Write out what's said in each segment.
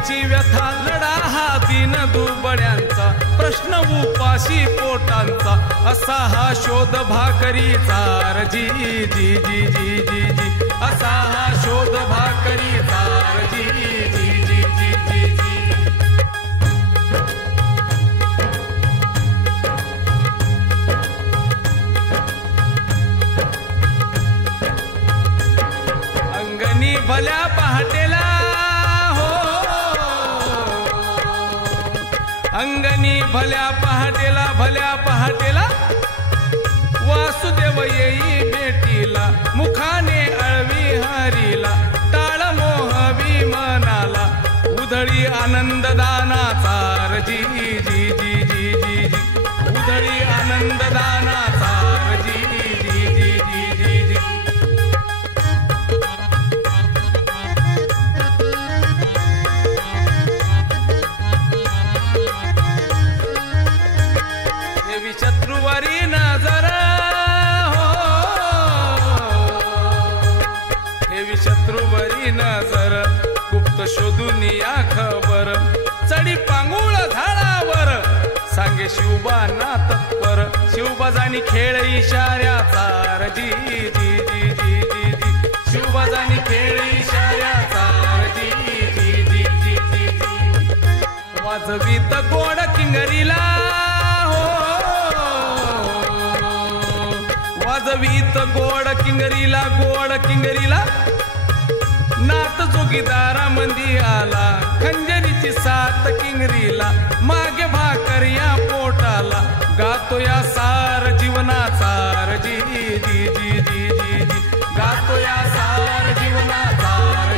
मायेची व्यथा लढा हा दीन दुबळ्यांचा, प्रश्न उपाशी पोटांचा, असा हा शोध भाकरीचा जी जी जी जी जी जी, असा हा शोध भाकरीचा जी जी जी जी जी जी। अंगणी भल्या पहाटेला हो, अंगणी भल्या पहाटेला, भल्या पहाटेला वासुदेव येई भेटीला, मुखाने अळवी हरीला, टाळ मोहवी मनाला, उधळी आनंद दानाचा जी जी जी जी जी जी, उधळी आनंद दानाचा जी जी जी जी जी जी। देवी शत्रुवारी नजर हो, देवी शत्रुवारी नजर, गुप्त शोधून या खबर, चढी पांगुळ झाडावर, सांगे शिवबांना तत्पर, शिवबाजानी खेळ इशाऱ्याचा जी जी जी जी जी जी, शिवबाजानी खेळ इशाऱ्याचा जी जी जी जी जी जी। वाजवीत गोड किंगरीला हो, वाजवीत गोड किंगरीला, गोड किंगरीला, नात जोगीदारा मंदी आला, खंजरीची साथ किंगरीला, मागे भाकर या पोटाला, गातो या सार जीवनाचा जी जी जी जी जी जी, गातो या सार जीवनाचा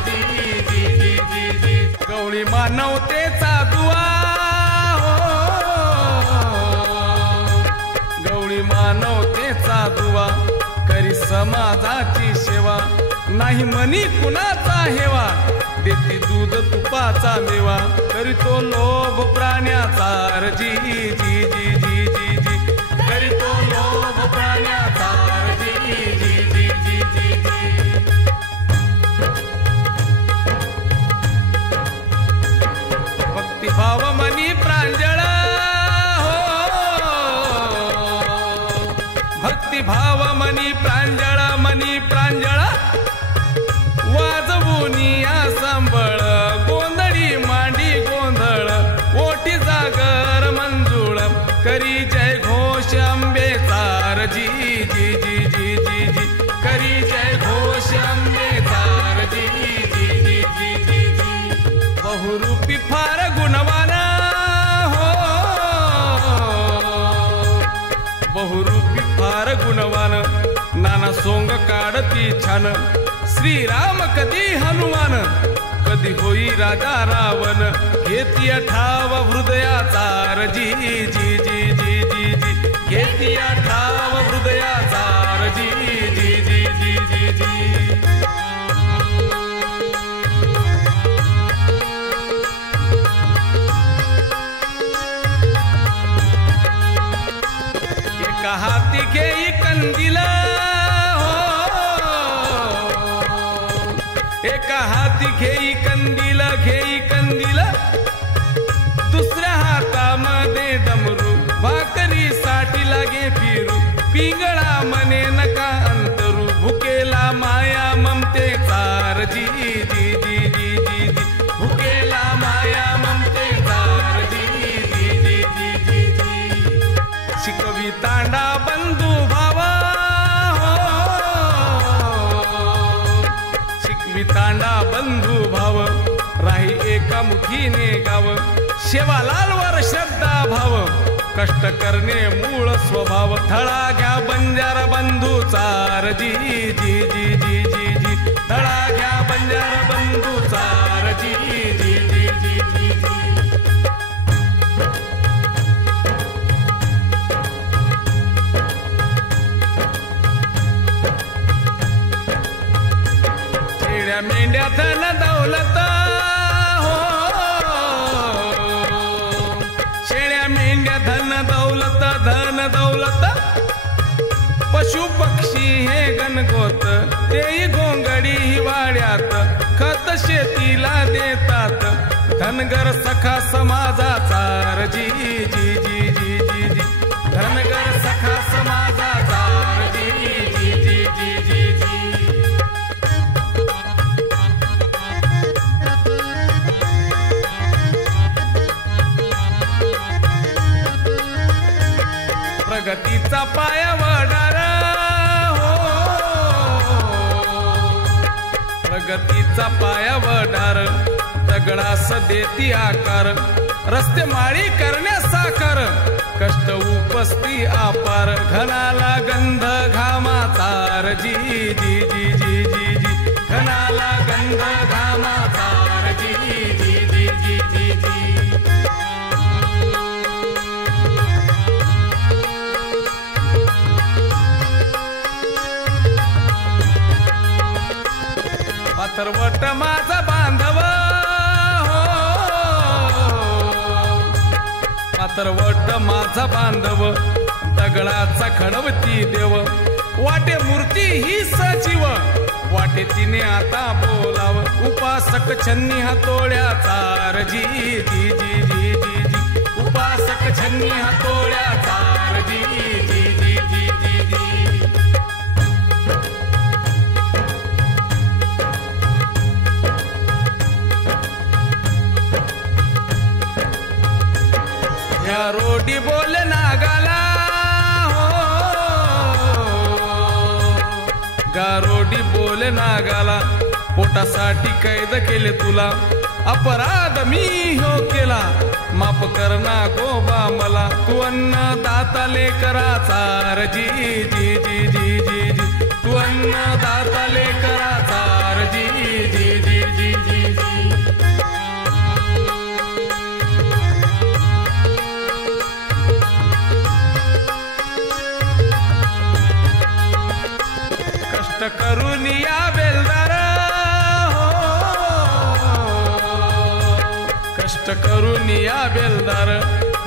जी जी जी जी जी। गवळी मानवतेचा दुआ हो, गवळी मानवतेचा दुआ, करी समाजाची सेवा, नाही मनी कुणाचा हेवा, देती दूध तुपाचा मेवा, करीतो लोभ प्राण्याचा जी जी जी जी जी जी, करीतो लोभ प्राण्याचा जी जी जी जी जी जी। भक्तिभाव मनी प्रांजळ हो, भक्तिभाव मनी प्रांजळ, मनी प्रांजळ, वाजवूनिया सांबळ, गोंधळी मांडी गोंधळ, ओठी जागर मंजुळ, करी जय घोष अंबेचा जी जी जी जी जी जी, करी जय घोष अंबेचा जी जी जी जी जी जी। बहुरूपी फार गुणवान हो, बहुरूपी फार गुणवान, नाना सोंग काढती छान, श्रीराम कधी हनुमान, कधी होई राजा रावण, घेती ठाव हृदयाचा जी जी जी जी जी जी, घेती ठाव हृदयाचा जी जी जी जी जी जी। एका हाती घेई कंदील हो, एका हाती घेई कंदील, घेई कंदील, दुसऱ्या हातामध्ये डमरू, भाकरीसाठी लागे फिरू, पिंगळा मने नका अंतरू, भुकेला माया ममतेचा जी जी जी जी जी जी, भुकेला माया ममतेचा जी जी जी जी जी जी। शिकवी तांडा बंधू भावा हो, शिकवी तांडा बंधू भाव, राही एका मुठीने गाव, शेवालालवर श्रद्धा भाव, कष्ट करणे मूळ स्वभाव, थळा घ्या बंजार बंधूचा जी जी जी जी जी जी, थळा घ्या बंजार बंधूचा जी जी जी जी जी जी। शेळ्या मेंढ्या धन दौलत हो, शेळ्या मेंढ्या धन दौलत, धन दौलत, पशु पक्षी हे गणगोत, तेही घोंगडी हिवाळ्यात, खत शेतीला देतात, धनगर सखा समाजाचा र जी जी जी जी जी जी धनगर सखा समाजाचा र जी जी जी जी जी जी प्रगतीचा पाया वडार हो प्रगतीचा पाया वडार दगडास देती आकार रस्ते माळी करण्यास साकार कष्ट उपस्ती अपार घनाला गंध घामाचा र जी जी जी जी जी जी घनाला गंध घामाचा र जी जी जी जी जी जी पाथरवट माझा बांधव पाथरवट माझा बांधव दगडाचा खडवती देव वाटे मूर्ती ही सजीव वाटे तिने आता बोलाव उपासक छन्नी हातोळ्याचा र जी जी जी जी जी जी उपासक छन्नी हातोळ्याचा र जी जी जी जी जी जी या रोडी बोल नागाला हो गारोडी बोल नागाला पोटासाठी कैद केले तुला अपराध मी हो केला माफ करना गोबा मला तू अन्नदाता लेकराचा र जी जी जी जी जी जी तू अन्नदाता लेकराचा र जी जी जी जी जी जी करून या बेलदार हो कष्ट करून या बेलदार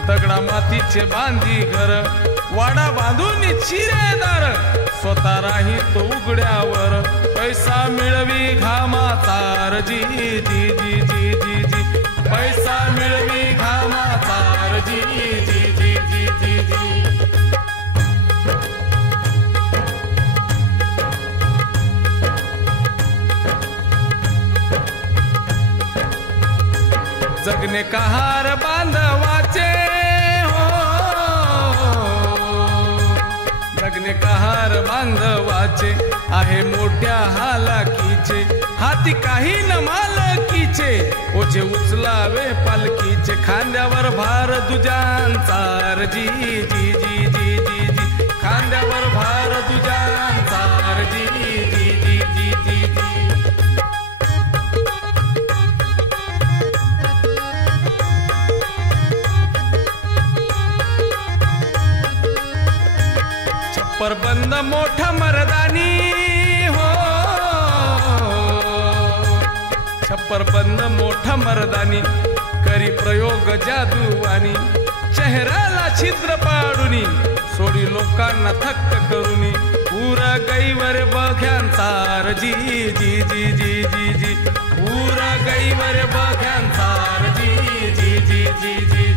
दगडा मातीचे बांधी घर वाडा बांधून चिरेदार स्वतः राही तो उघड्यावर पैसा मिळवी घामाचा र जी जी जी जी जी जी पैसा मिळवी घामाचा र जी जी जी जी जी जी जगने कहार बांधवाचे हो जगने कहार बांधवाचे आहे मोठ्या हालाकीचे हाती काही न मालकीचे ओझे उचलावे पालकीचे खांद्यावर भार दुजांचा र जी जी जी जी जी जी खांद्यावर भार दुजांचा र जी जी जी जी जी जी परबंद मोठा मर्दानी हो छप्पर बंद मोठा मर्दानी करी प्रयोग जादूवानी चेहऱ्याला छिद्र पाडूनी सोडी लोकांना थक्क करूनी पुरा गईवर बघ्यांचा र जी जी जी जी जी जी पुरा गईवर बघ्यांचा र जी जी जी जी जी